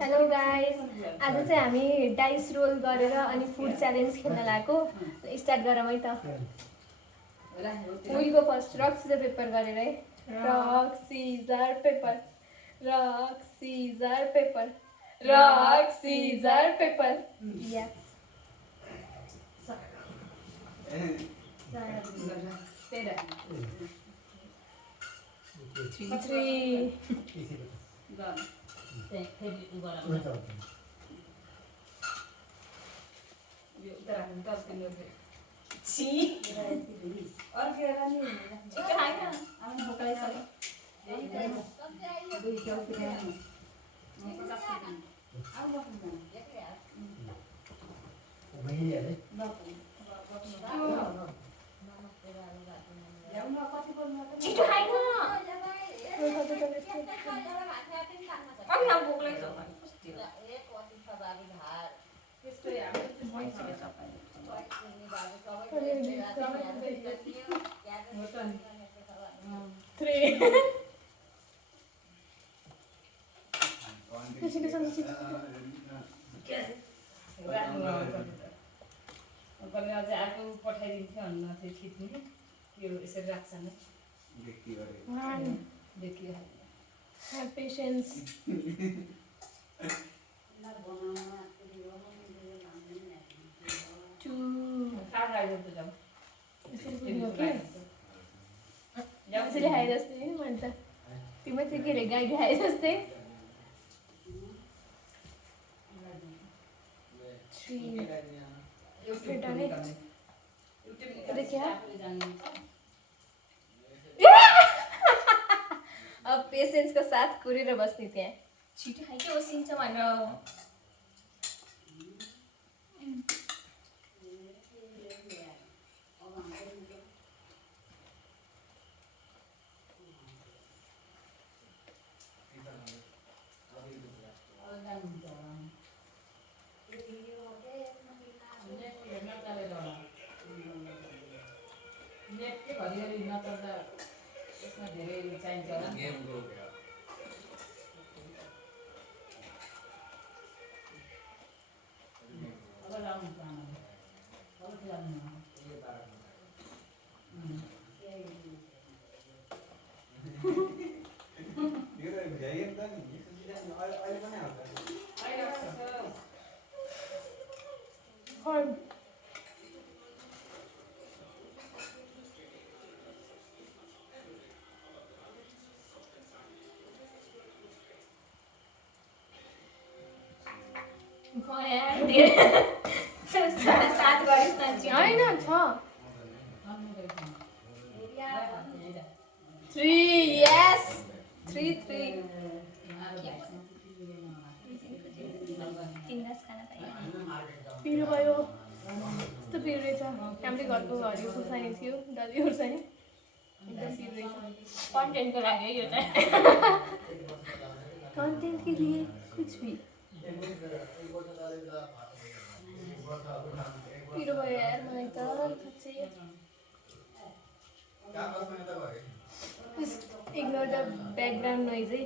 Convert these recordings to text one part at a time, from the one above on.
Hello guys, आज चाहिँ हामी डाइस रोल गरेर अनि फुड च्यालेन्ज खेल्न लागेको। स्टार्ट गरौँ है त। Will go first. Rock scissor paper गरेर है। Rock scissor paper, rock scissor paper, rock scissor paper. Yes. 3 पठाइदिन्थ्यो अन्न चाहिँ खिच्ने यो यसरी राख्छ नि देखियो Have patience. मान्छेले खाए जस्तै नि भन्छ। तिम्रो चाहिँ के अरे गाई खाए जस्तै। 3 अब पेशेन्स को साथ कुरेर बस्ने त्यहाँ। छिटो खाइके ओसिन्छ भनेर साथ गरिस् न होइन छ 3 यस 3 पिरो भयो यस्तो पिरो रहेछ। हाम्रै घरको घरि खुर्सानी थियो दाजु खुर्सानी एकदम पिरो रहेछ। कन्टेन्टको लागि यो चाहिँ कंटेंट के लिए कुछ भी पिरो भयो यार मलाई त साँच्चै। इग्नोर द बैकग्राउंड नॉइज है।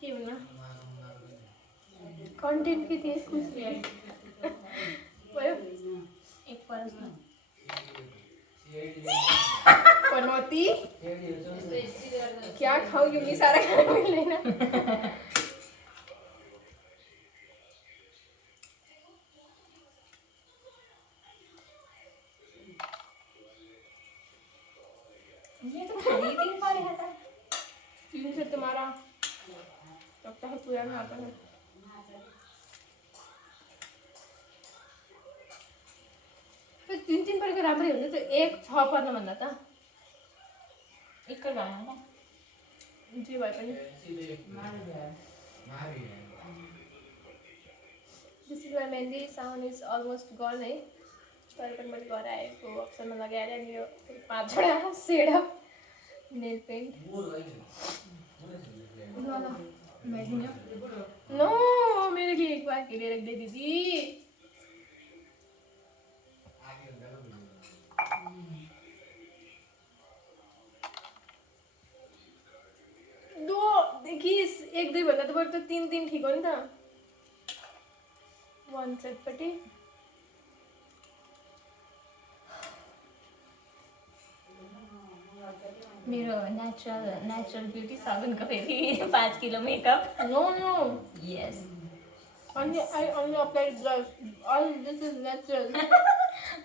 के भन्नु कंटेंट के थिए कुछ भी भयो एक परस न पनौती क्या खाऊं क्योंकि सारा खाना मिलेगा। ये तो खरीदिंग पर है था से तुम्हारा लगता है पूरा में आता है। तो 3 परेको राम्रै हुन्छ त्यो 1 6 पर्न भन्दा त एकै भएन जे भए पनि। This is my mehndi sound is almost gun है। तर पनि मैले घर आएको अप्सनमा लगाएर अनि यो 5 वटा shade of nail paint. No मेरे लिए एक बार के लिए रख दे दीदी। फाल्तुबाट त 3 ठिक हो नि त वान साइडपट्टि मेरो नेचुरल ब्युटी सगुनको फेरि 5 kilo makeup no no yes only I only applied blush all this is natural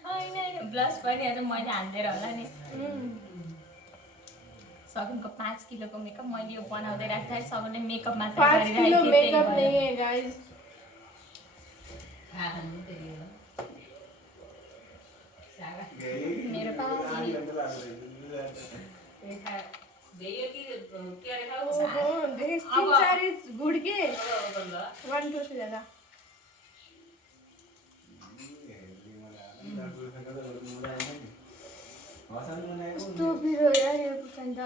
होइन ब्लस पनि आज मैले हालिदिएर होला नि सगुनको 5 किलोको मेकअप मैले यो बनाउँदै राख्दाखेरि सगुनले मेकअप मात्र 5 किलो मेकअप नहीं है गाइस मेरो पास this 3-4 is good के 1 2 से ज्यादा तो फिर यार ये पसंद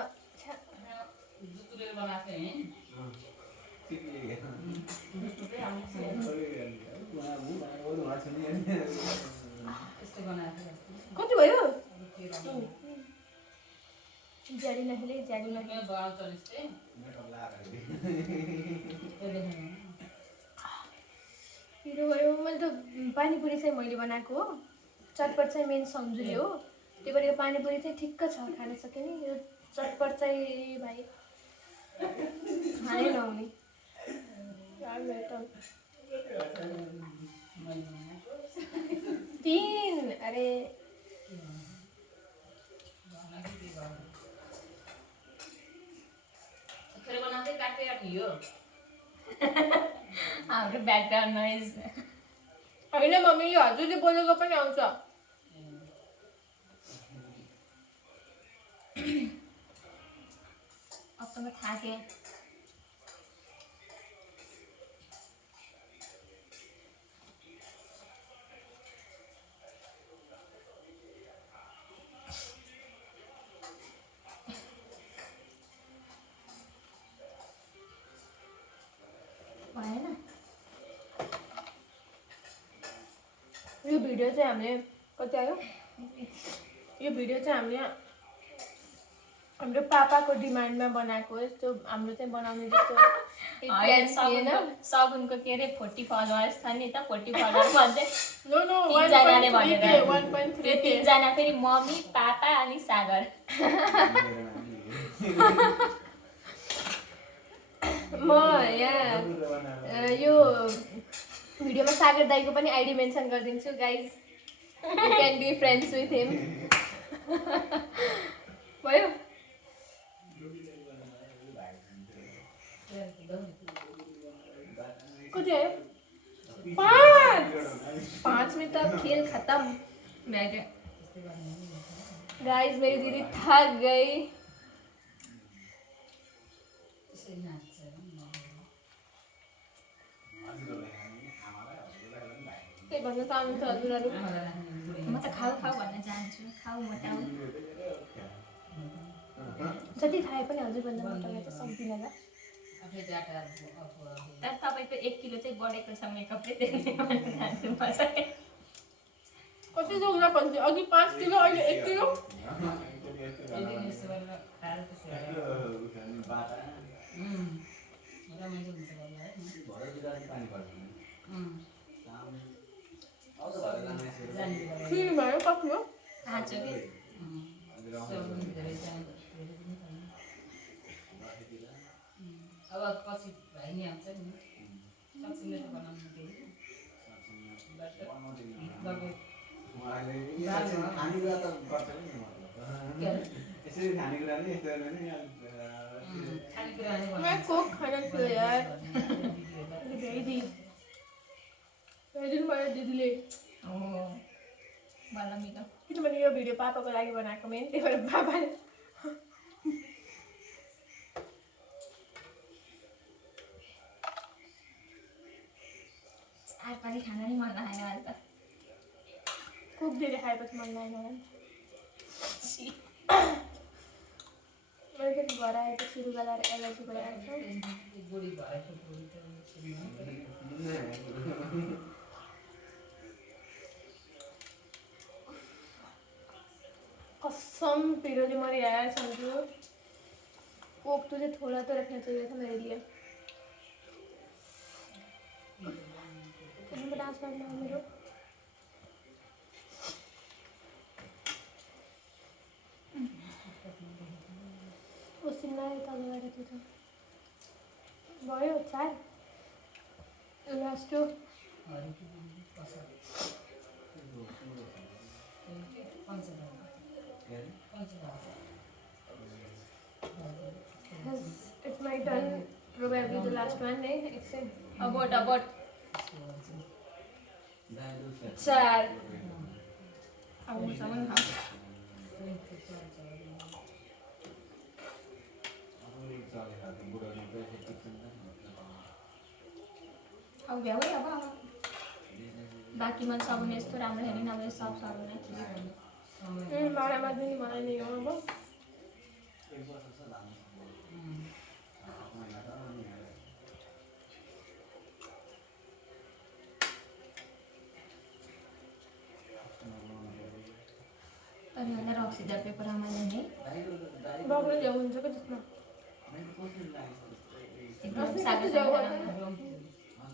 कति भयो ज्याडी नखेले पिरो भयो मैले त पानीपुरी चाहिँ मैले बनाएको हो चटपट चाहिँ मेन सम्झुले हो त्यही भएर यो पानीपुरी चाहिँ ठिक्क छ खान सके नि यो चटपट चाहिँ भाइ खानै नहुने तीन अरे हाम्रो ब्याकग्राउन्ड नोइज होइन मम्मी यो हजुरले बोलेको पनि आउँछ अब त म थाकेँ भएन यो भिडियो चाहिँ हामीले कति आयो यो भिडियो चाहिँ हामीले हाम्रो पापाको डिमान्डमा बनाएको हो यस्तो हाम्रो चाहिँ बनाउने जस्तो सगुनको के अरे 40 फलोवर्स छ नि त 40 फलोवर्स भन्दै नो नो तीनजनाले भनेर 1.3 त्यो तीनजना फेरि मम्मी पापा अनि सागर म यहाँ यो भिडियोमा सागर दाईको पनि आइडी मेन्सन गरिदिन्छु guys you can be friends with him भयो कति आयो 5 में तो खेल खत्म गाइज मेरी दीदी थक गई के भन्न चाहनुहुन्छ हजुरहरू म त खाऊ खाऊ भन्न चाहन्छु खाऊ मोटाउ जति खाए पनि हजुरभन्दा मोटाउन त सक्दिनँ ल तर तपाईँको 1 किलो चाहिँ बढेको छ मेकअपले त्यसले भन्न चाहन्छु म चाहिँ कति जोग्रा भन्छ अघि 5 किलो अहिले 1 किलो फ्री भयो कति हो आज अब पछि भाइ नि आउँछ नि सक्छिने त बनाउनु दिनु खानेकुरा त गर्छ नि यसरी खानेकुरा नि यस्तो खानेकुरा नै मैं कोक खाना थियो यार भेजी भेजिन भयो दिदीले ओ बल्ल मिलो किनभने यो भिडियो पापाको लागि बनाएको मेन त्यही भएर पापाले चार पानी खान नि मन लाग्यो अहिले त कोक धेरै खाएपछि मन लागेन मैले फेरि घर आएपछि रुगा लगाएर एलर्जी भइरहेको छ गोडी भएको गोडी कसम पिरोले मर यार समझो कोक तुझे थोड़ा तो रखना चाहिए था मेरे लिए डान्स गर्न मेरो उसिना यता गएर त्यो त भयो 4 last 2 It's my turn, probably the last one, eh? Except abode चार आउनुसम्म खाऊ अब भ्याउ है अब बाँकी मैले सघाउने यस्तो राम्रो हेरेन अब यो सब सघाउने भाँडामा पनि मलाई नि हो अब अनि होला रक्सी पेपर आमाले नै बग्नु ल्याउ हुन्छ कि त्यसमा एकदम सानो सानो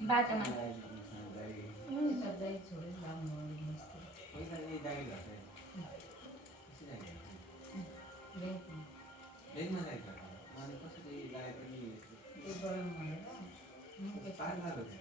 बाटोमा कसरी